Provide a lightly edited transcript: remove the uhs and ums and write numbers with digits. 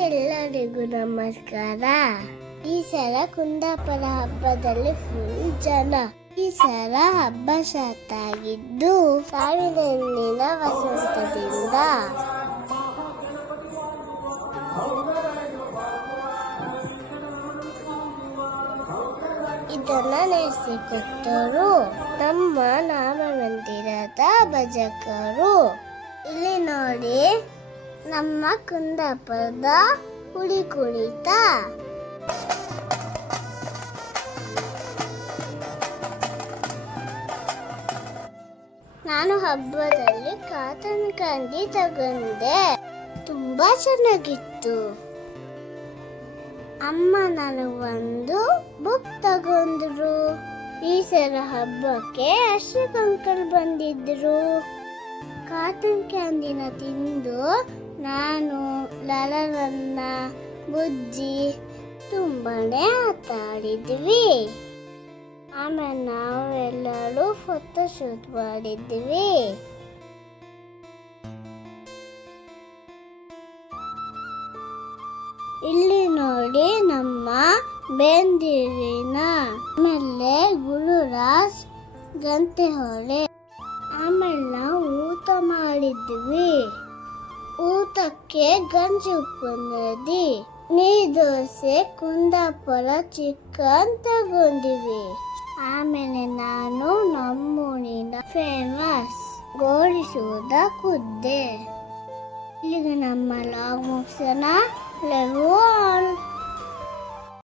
ಎಲ್ಲರಿಗೂ ನಮಸ್ಕಾರ. ಈ ಸಲ ಕುಂದಾಪುರ ಹಬ್ಬದಲ್ಲಿ ಫುಲ್ ಜನ. ಈ ಸಲ ಹಬ್ಬ ಶಾತಾಗಿದ್ದು ಸಾವಿನ ವಸಂತದಿಂದ ಇದನ್ನ ನಡೆಸಿಕೊಟ್ಟರು ನಮ್ಮ ನಾಮ ಮಂದಿರದ ಭಜಕರು. ಇಲ್ಲಿ ನೋಡಿ ನಮ್ಮ ಕುಂದಾಪುರದ ಹುಲಿ ಕುಣಿತ. ನಾನು ಹಬ್ಬದಲ್ಲಿ ಕಾಟನ್ ಕ್ಯಾಂಡಿ ತಗೊಂಡೆ. ತುಂಬಾ ಚೆನ್ನಾಗಿತ್ತು. ಅಮ್ಮ ನನಗೊಂದು ಬುಕ್ ತಗೊಂಡ್ರು. ಈ ಸಲ ಹಬ್ಬಕ್ಕೆ ಅಶೋಕ್ ಅಂಕಲ್ ಬಂದಿದ್ರು. ಕಾಟನ್ ಕ್ಯಾಂಡಿನ ತಿಂದು ನಾನು, ಲಲರನ್ನ, ಬುಜ್ಜಿ ತುಂಬಾನೇ ಆಟ ಆಡಿದ್ವಿ. ಆಮೇಲೆ ನಾವು ಎಲ್ಲರೂ ಫೋಟೋ ಶೂಟ್ ಮಾಡಿದ್ವಿ. ಇಲ್ಲಿ ನೋಡಿ ನಮ್ಮ ಬೆಂದಿರಿನ, ಆಮೇಲೆ ಗುರುರಾಜ್ ಗಂಟೆ ಹೊಳೆ. ಆಮೇಲೆ ನಾವು ಊಟ ಮಾಡಿದ್ವಿ. ಊಟಕ್ಕೆ ಗಂಜಿ ಉಪ್ಪುಂದಿ, ನೀರು ದೋಸೆ, ಕುಂದಾಪುರ ಚಿಕನ್ ತಗೊಂಡಿವಿ. ಆಮೇಲೆ ನಾನು ನಮ್ಮೂರಿನ ಫೇಮಸ್ ಗೋಳಿ ಸೋದ ಕುದ್ದೆ. ಇಲ್ಲಿಗೆ ನಮ್ಮ ಲಾಗ್ ಮುಗಿಸೋಣ. Love you all.